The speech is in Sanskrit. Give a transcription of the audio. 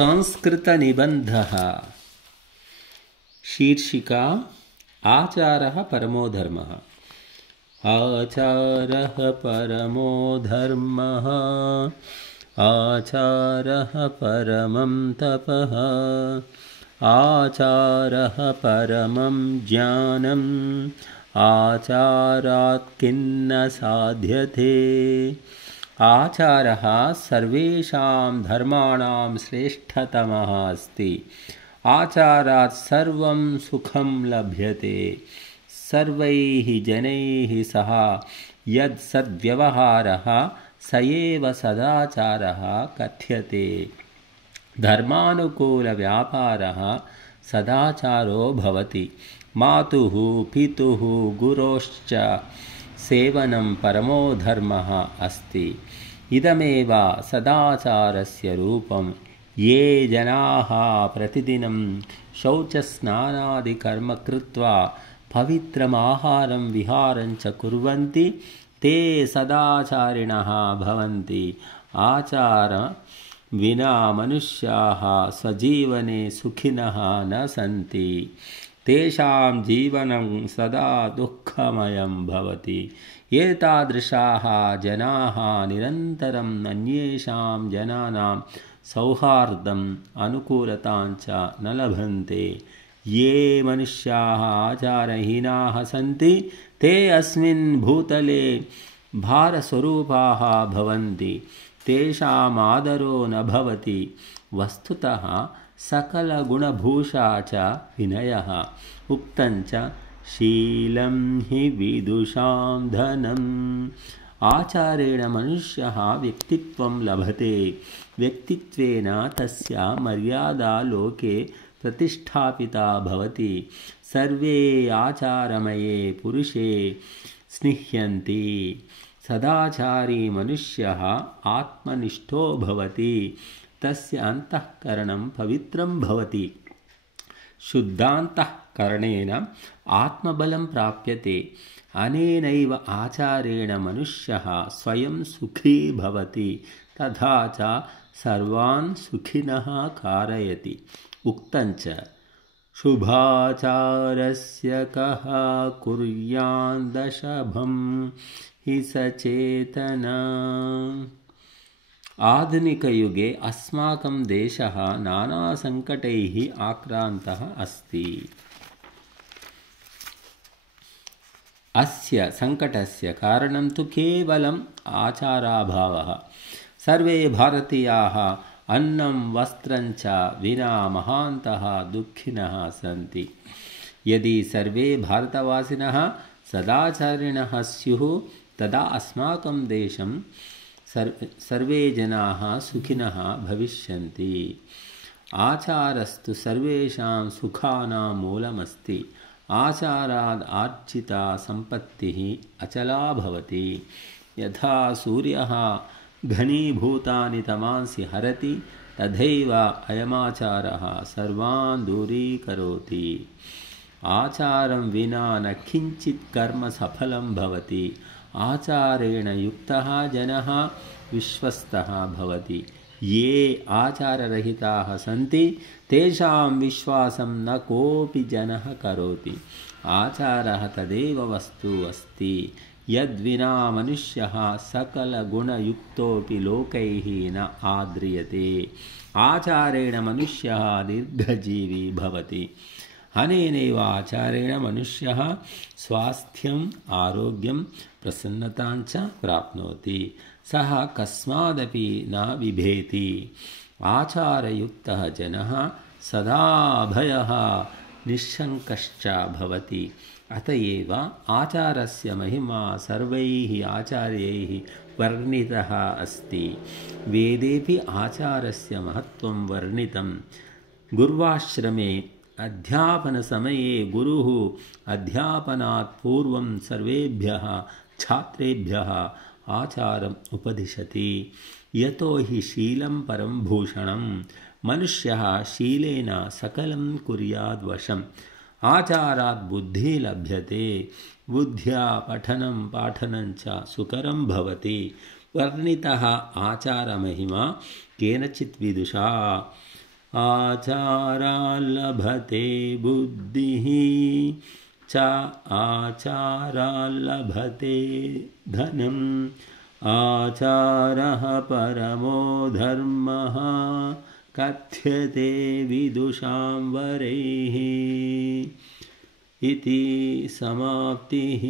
संस्कृतनिबन्धः शीर्षिका आचारः परमो धर्मः। आचारः परमो धर्मः, आचारः परमं तपः, आचारः परमं ज्ञानम्, आचारात् किन्न साध्यते। आचारः सर्वेषां धर्माणां श्रेष्ठतमः अस्ति। आचारात् सर्वं सुखं लभ्यते। सर्वैः जनैः सह यद् सद्व्यवहारः स एव सदाचारः कथ्यते। धर्मानुकूलव्यापारः सदाचारो भवति। मातुः पितुः गुरोश्च सेवनं परमो धर्मः अस्ति। इदमेव सदाचारस्य रूपं। ये जनाः प्रतिदिनं शौचस्नानादिकर्म कृत्वा पवित्रमाहारं विहारं च कुर्वन्ति ते सदाचारिणः भवन्ति। आचार विना मनुष्याः स्वजीवने सुखिनः न सन्ति। तेषां जीवनं सदा दुःखमयं भवति। एतादृशाः जनाः निरन्तरम् अन्येषां जनानां सौहार्दम् अनुकूलतां च न लभन्ते। ये मनुष्याः आचारहीनाः सन्ति ते अस्मिन् भूतले भारस्वरूपाः भवन्ति। तेषाम् आदरो न भवति। वस्तुतः सकलगुणभूषा च विनयः। उक्तं च शीलं हि विदुषां धनम्। आचारेण मनुष्यः व्यक्तित्वं लभते। व्यक्तित्वेन तस्य मर्यादा लोके प्रतिष्ठापिता भवति। सर्वे आचारमये पुरुषे स्निह्यन्ति। सदाचारी मनुष्यः आत्मनिष्ठो भवति। तस्य अन्तःकरणं पवित्रं भवति। शुद्धान्तःकरणेन आत्मबलं प्राप्यते। अनेनैव आचारेण मनुष्यः स्वयं सुखी भवति तथा च सर्वान् सुखिनः कारयति। उक्तं च शुभाचारस्य कः कुर्यान्दशभं हि सचेतन। आधुनिकयुगे अस्माकं देशः नानासङ्कटैः आक्रान्तः अस्ति। अस्य सङ्कटस्य कारणं तु केवलम् आचाराभावः। सर्वे भारतीयाः अन्नं वस्त्रं च विना महान्तः दुःखिनः सन्ति। यदि सर्वे भारतवासिनः सदाचारिणः स्युः तदा अस्माकं देशं सर्वे जनाः सुखिनः भविष्यन्ति। आचारस्तु सर्वेषां सुखानां मूलमस्ति। आचाराद् आर्जिता सम्पत्तिः अचला भवति। यथा सूर्यः घनीभूतानि तमांसि हरति तथैव अयमाचारः सर्वान् दूरीकरोति। आचारं विना न किञ्चित् कर्म सफलं भवति। आचारेण युक्तः जनः विश्वस्तः भवति। ये आचाररहिताः सन्ति तेषां विश्वासं न कोऽपि जनः करोति। आचारः तदेव वस्तु अस्ति यद्विना मनुष्यः सकलगुणयुक्तोऽपि लोकैः न आद्रियते। आचारेण मनुष्यः दीर्घजीवी भवति। अनेनैव आचारेण मनुष्यः स्वास्थ्यम् आरोग्यं प्रसन्नतां च प्राप्नोति। सः कस्मादपि न बिभेति। आचारयुक्तः जनः सदा भयः निःशङ्कश्च भवति। अत एव आचारस्य महिमा सर्वैः आचार्यैः वर्णितः अस्ति। वेदेऽपि आचारस्य महत्त्वं वर्णितं। गुर्वाश्रमे अध्यापनसमये गुरुः अध्यापनात् पूर्वं सर्वेभ्यः छात्रेभ्यः आचारम् उपदिशति। यतो हि शीलं परं भूषणं। मनुष्यः शीलेन सकलं कुर्याद् वशम्। आचारात् बुद्धिः लभ्यते। बुद्ध्या पठनं पाठनं च सुकरं भवति। वर्णितः आचारमहिमा केनचित् विदुषा आचाराल्लभते बुद्धिः च आचाराल्लभते धनम् आचारः परमो धर्मः कथ्यते विदुषां वरैः इति समाप्तिः।